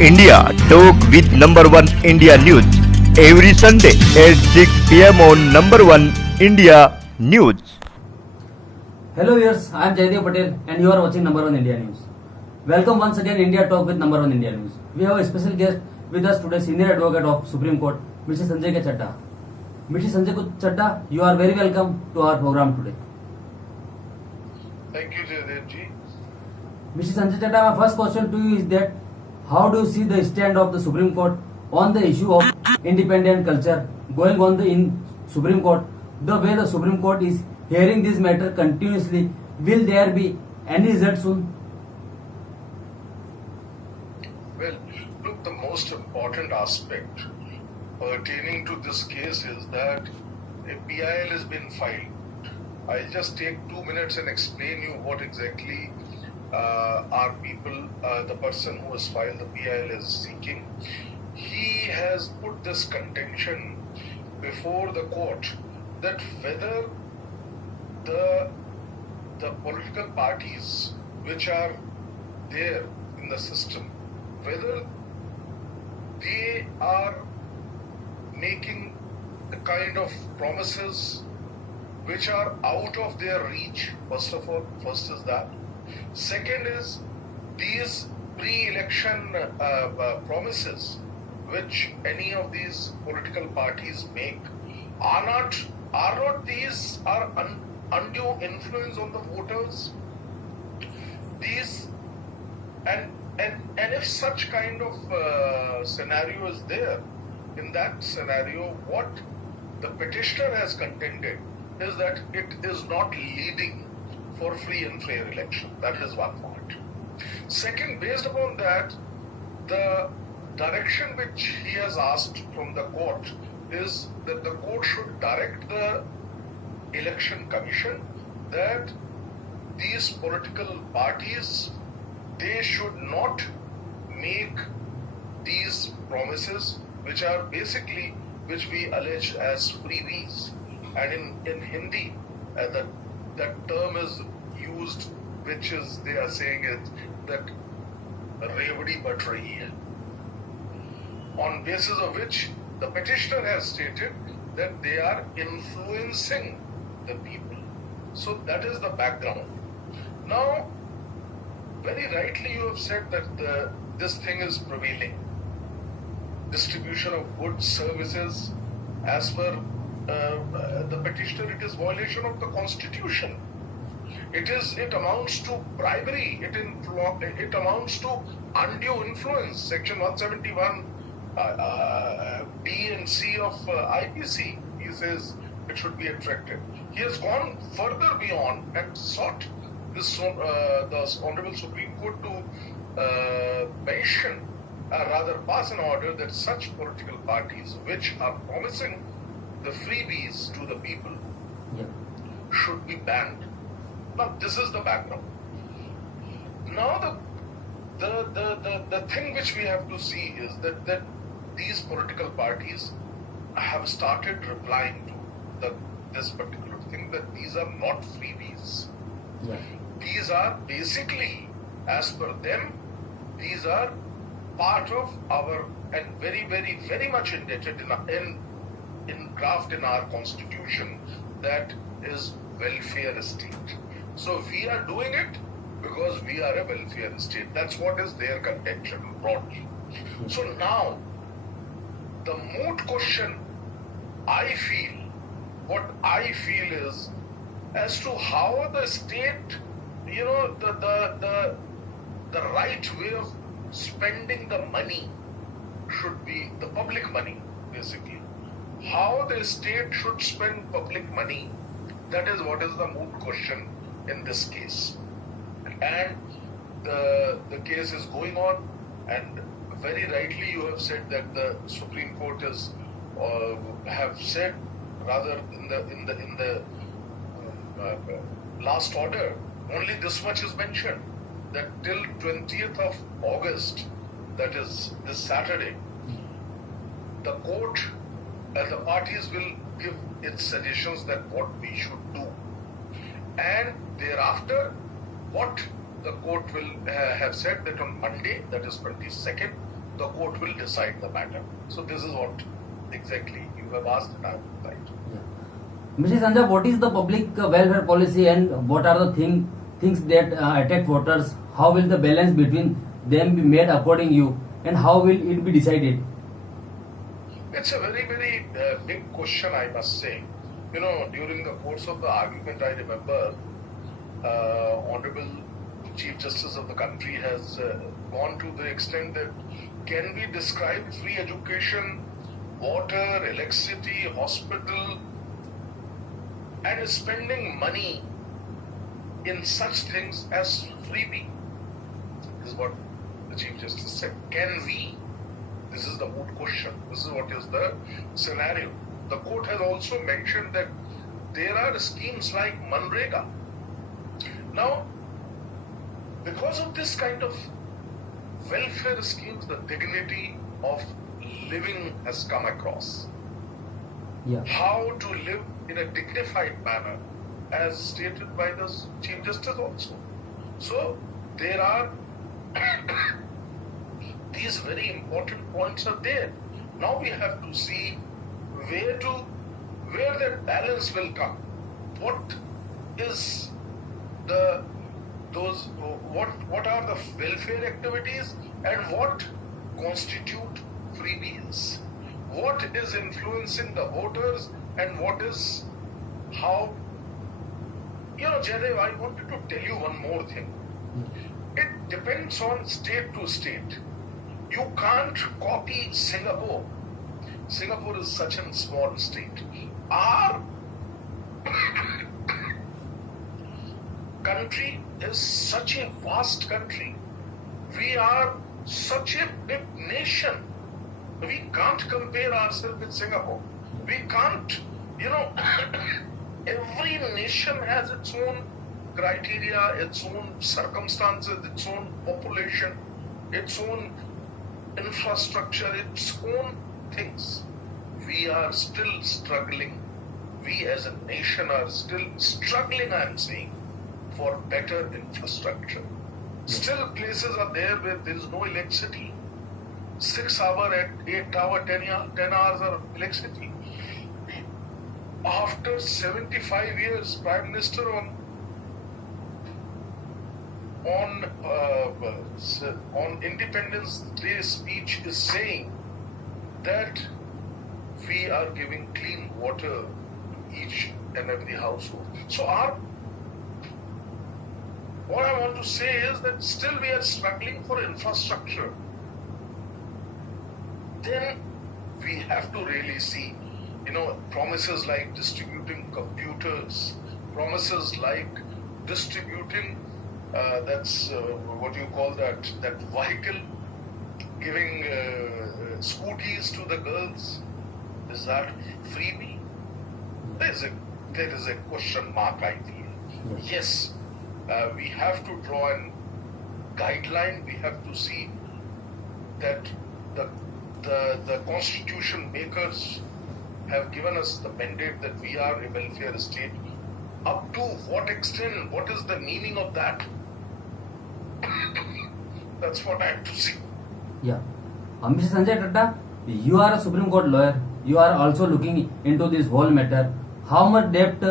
India. Talk with number one India News every Sunday at 6 p.m. on number one India News. Hello viewers, I am JAYDEV Patel and you are watching number one India News. Welcome once again India Talk with number one India News. We have a special guest with us today, Senior Advocate of Supreme Court, Mr. Sanjay K Chadda. Mr. Sanjay K Chadda, you are very welcome to our program today. Thank you, Jaydev ji. Mr. Sanjay Chadda, my first question to you is that how do you see the stand of the Supreme Court on the issue of independent culture going on in Supreme Court? The way the Supreme Court is hearing this matter continuously, will there be any result soon? Well, look, the most important aspect pertaining to this case is that a PIL has been filed. I'll just take 2 minutes and explain you what exactly our people, the person who has filed the PIL is seeking. He has put this contention before the court that whether the political parties which are there in the system, whether they are making the kind of promises which are out of their reach. First is that. Second is these pre-election promises which any of these political parties make are these undue influence on the voters? These and if such kind of scenario is there, in that scenario, what the petitioner has contended is that it is not leading for free and fair election. That is one point. Second, based upon that, the direction which he has asked from the court is that the court should direct the election commission that these political parties, they should not make these promises which are basically, which we allege as freebies. And in Hindi, that term is used, which is, they are saying it, that revdi but rahi hai. On basis of which the petitioner has stated that they are influencing the people. So that is the background. Now, very rightly you have said that this thing is prevailing. Distribution of goods, services, as per the petitioner, it is violation of the constitution. It amounts to bribery. It amounts to undue influence. Section 171 B and C of IPC. He says it should be attracted. He has gone further beyond and sought this the Honorable Supreme Court to mention, rather pass an order that such political parties which are promising the freebies to the people should be banned. Now this is the background. Now the thing which we have to see is that these political parties have started replying to this particular thing, that these are not freebies. These are basically, as per them, these are part of our, and very much indebted in graft in our constitution, that is welfare state. So we are doing it because we are a welfare state. That's what is their contention broadly. So now, the moot question, what I feel is as to how the state, the right way of spending the money should be, the public money basically. How the state should spend public money, that is what is the moot question in this case. And the case is going on, and very rightly you have said that the Supreme Court has have said, rather in the last order, only this much is mentioned, that till 20th of August, that is this Saturday, the court and the parties will give its suggestions that what we should do. And thereafter, what the court will have said that on Monday, that is 22nd, the court will decide the matter. So this is what exactly you have asked and I have replied. Mr. Sanjay, what is the public welfare policy and what are the things that attack voters? How will the balance between them be made according you and how will it be decided? It's a very, very big question, I must say. You know, during the course of the argument, I remember Honorable Chief Justice of the country has gone to the extent that can we describe free education, water, electricity, hospital, and spending money in such things as freebie? This is what the Chief Justice said. Can we? This is the moot question. This is what is the scenario. The court has also mentioned that there are schemes like Manrega. Now, because of this kind of welfare schemes, the dignity of living has come across. Yeah. How to live in a dignified manner, as stated by the Chief Justice also. So, there are these very important points are there. Now we have to see where that balance will come. What is what are the welfare activities and what constitute freebies? What is influencing the voters and what is how? You know, Jaydev, I wanted to tell you one more thing. It depends on state to state. You can't copy Singapore. Singapore is such a small state. Our country is such a vast country. We are such a big nation. We can't compare ourselves with Singapore. We can't, you know, every nation has its own criteria, its own circumstances, its own population, its own infrastructure, its own things. We are still struggling. We as a nation are still struggling, I am saying, for better infrastructure. Still places are there where there is no electricity. 6 hour, 8 hour, 10 hours of electricity. After 75 years, Prime Minister on Independence Day speech is saying that we are giving clean water to each and every household. So what I want to say is that still we are struggling for infrastructure. Then we have to really see, you know, promises like distributing computers, promises like distributing what do you call that vehicle, giving scooties to the girls. Is that freebie? There is a question mark, I feel. Yes, we have to draw a guideline. We have to see that the constitution makers have given us the mandate that we are a welfare state. Up to what extent? What is the meaning of that? That's what I have to see. Yeah. Mr. Sanjay Chadda, you are a Supreme Court lawyer. You are also looking into this whole matter. How much debt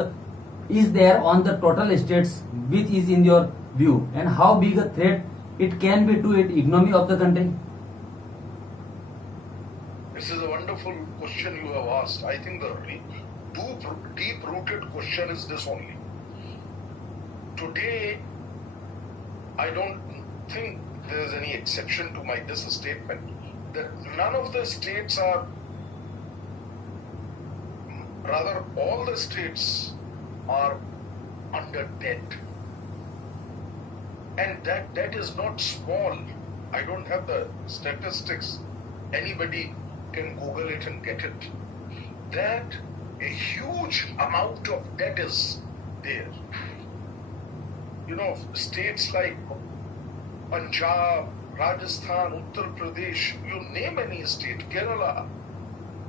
is there on the total estates, which is in your view, and how big a threat it can be to the economy of the country? This is a wonderful question you have asked. I think the deep-rooted question is this only. Today, I don't think there is any exception to this statement that none of the states are, rather all the states are under debt. And that debt is not small. I don't have the statistics. Anybody can Google it and get it. That a huge amount of debt is there. You know, states like Punjab, Rajasthan, Uttar Pradesh, you name any state, Kerala,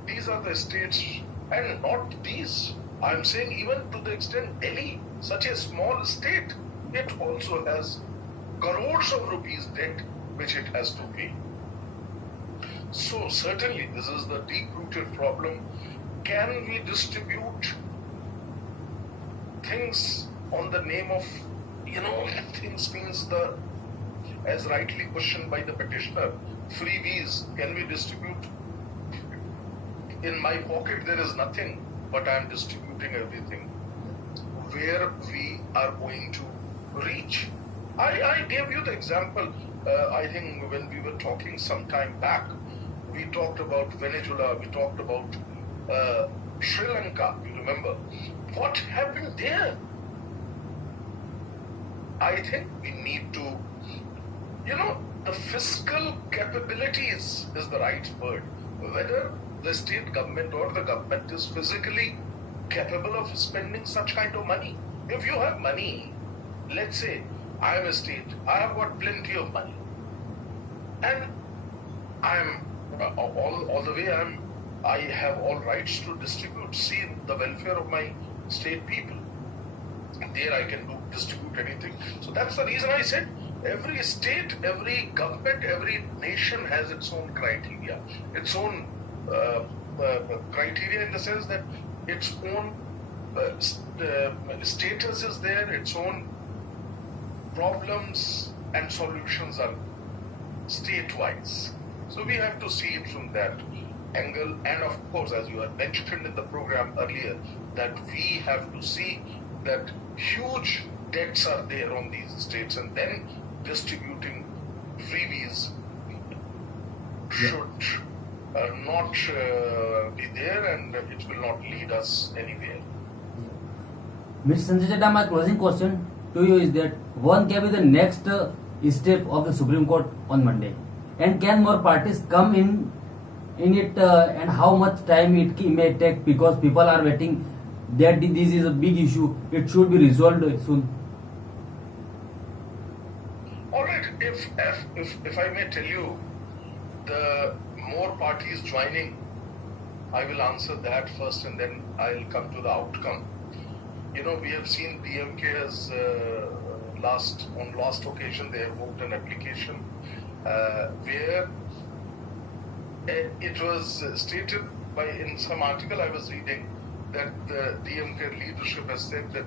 these are the states, and not these. I'm saying even to the extent Delhi, such a small state, it also has crores of rupees debt which it has to pay. So certainly this is the deep-rooted problem. Can we distribute things on the name of, things means as rightly questioned by the petitioner, freebies? Can we distribute? In my pocket there is nothing, but I am distributing everything. Where we are going to reach? I gave you the example, I think when we were talking some time back, we talked about Venezuela, we talked about Sri Lanka, you remember. What happened there? I think we need to, the fiscal capabilities is the right word. Whether the state government or the government is physically capable of spending such kind of money. If you have money, let's say I am a state, I have got plenty of money, and I am all the way I have all rights to distribute, see the welfare of my state people. There I can distribute anything. So that's the reason I said every state, every government, every nation has its own criteria, its own criteria in the sense that its own status is there, its own problems and solutions are state-wise. So we have to see it from that angle, and of course, as you had mentioned in the program earlier, that we have to see that huge debts are there on these states, and then distributing freebies should not be there, and it will not lead us anywhere. Mr. Sanjay Chadda, my closing question to you is that what can be the next step of the Supreme Court on Monday, and can more parties come in it, and how much time it may take, because people are waiting that this is a big issue, it should be resolved soon. All right, if I may tell you, the more parties joining, I will answer that first and then I'll come to the outcome. We have seen DMK has on last occasion they have moved an application where it was stated in some article I was reading that the DMK leadership has said that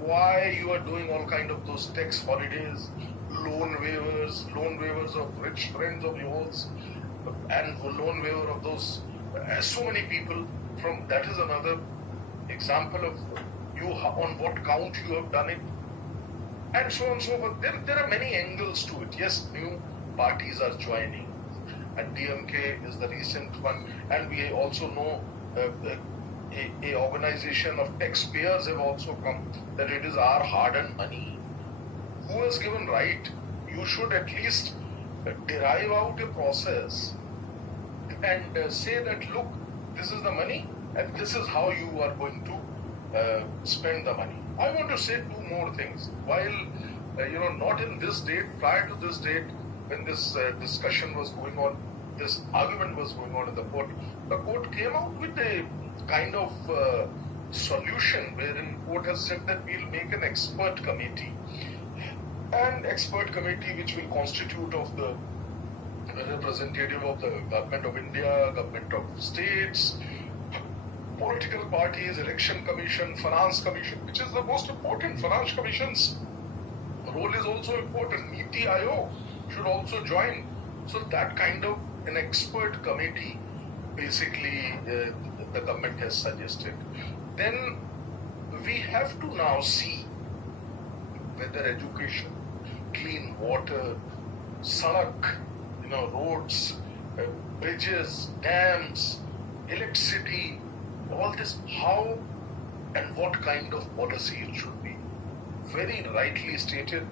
why you are doing all kind of those tax holidays, loan waivers of rich friends of yours, and loan waiver of those so many people. From that is another example of you on what count you have done it, and so on and so forth. There are many angles to it. Yes, new parties are joining, and DMK is the recent one, and we also know a organization of taxpayers have also come, that it is our hard-earned money. Who has given right? You should at least derive out a process and say that, look, this is the money and this is how you are going to spend the money. I want to say two more things. While, not in this date, prior to this date, when this discussion was going on, this argument was going on in the court came out with a kind of solution wherein court has said that we'll make an expert committee, which will constitute of the representative of the Government of India, Government of States, political parties, Election Commission, Finance Commission, which is the most important. Finance Commission's role is also important. Niti Aayog should also join. So that kind of an expert committee, basically, the government has suggested. Then we have to now see whether education, clean water, sadak, roads, bridges, dams, electricity, all this, how and what kind of policy it should be. Very rightly stated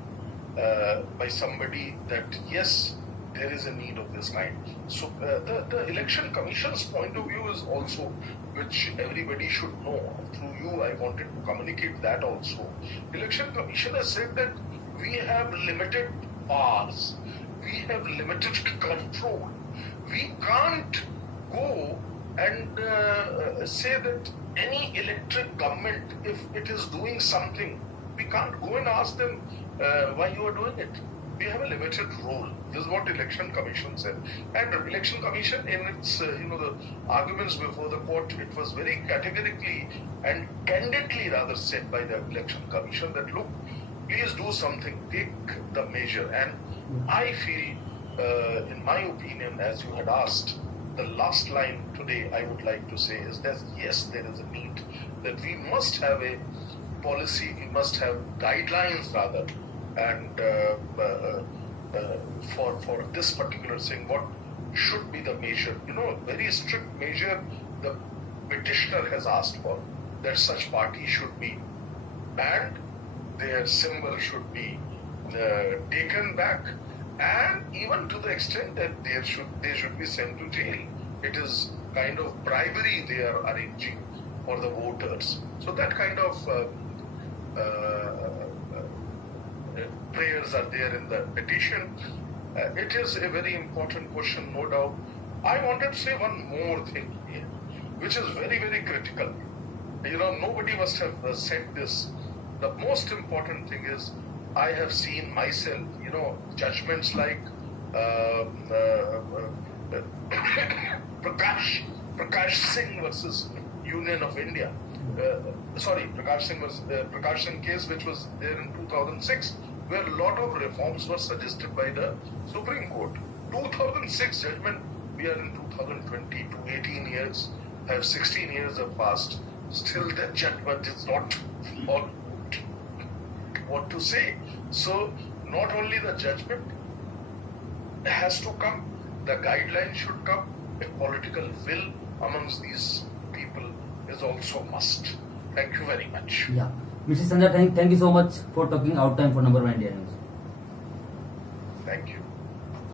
by somebody that yes, there is a need of this kind. So the Election Commission's point of view is also, which everybody should know. Through you, I wanted to communicate that also. Election Commission has said that we have limited powers, we have limited control. We can't go and say that any elected government, if it is doing something, we can't go and ask them why you are doing it. we have a limited role. This is what Election Commission said. And the Election Commission, in its the arguments before the court, it was very categorically and candidly rather said by the Election Commission that look, please do something, take the measure. And I feel, in my opinion, as you had asked, the last line today I would like to say is that yes, there is a need that we must have a policy, we must have guidelines rather, and for this particular thing, what should be the measure? Very strict measure the petitioner has asked for, that such party should be banned, their symbol should be taken back, and even to the extent that they should be sent to jail. It is kind of bribery they are arranging for the voters. So that kind of prayers are there in the petition. It is a very important question, no doubt. I wanted to say one more thing here, which is very, very critical. Nobody must have said this. The most important thing is, I have seen myself, judgments like Prakash Singh versus Union of India. Prakash Singh case, which was there in 2006, where a lot of reforms were suggested by the Supreme Court. 2006 judgment, we are in 2022, 18 years, 16 years have passed. Still the judgment is not followed. What to say? So not only the judgment has to come, the guideline should come, a political will amongst these people is also must. Thank you very much. Yeah. Mr. Sanjay, thank you so much for taking out time for Number 1 India News. Thank you.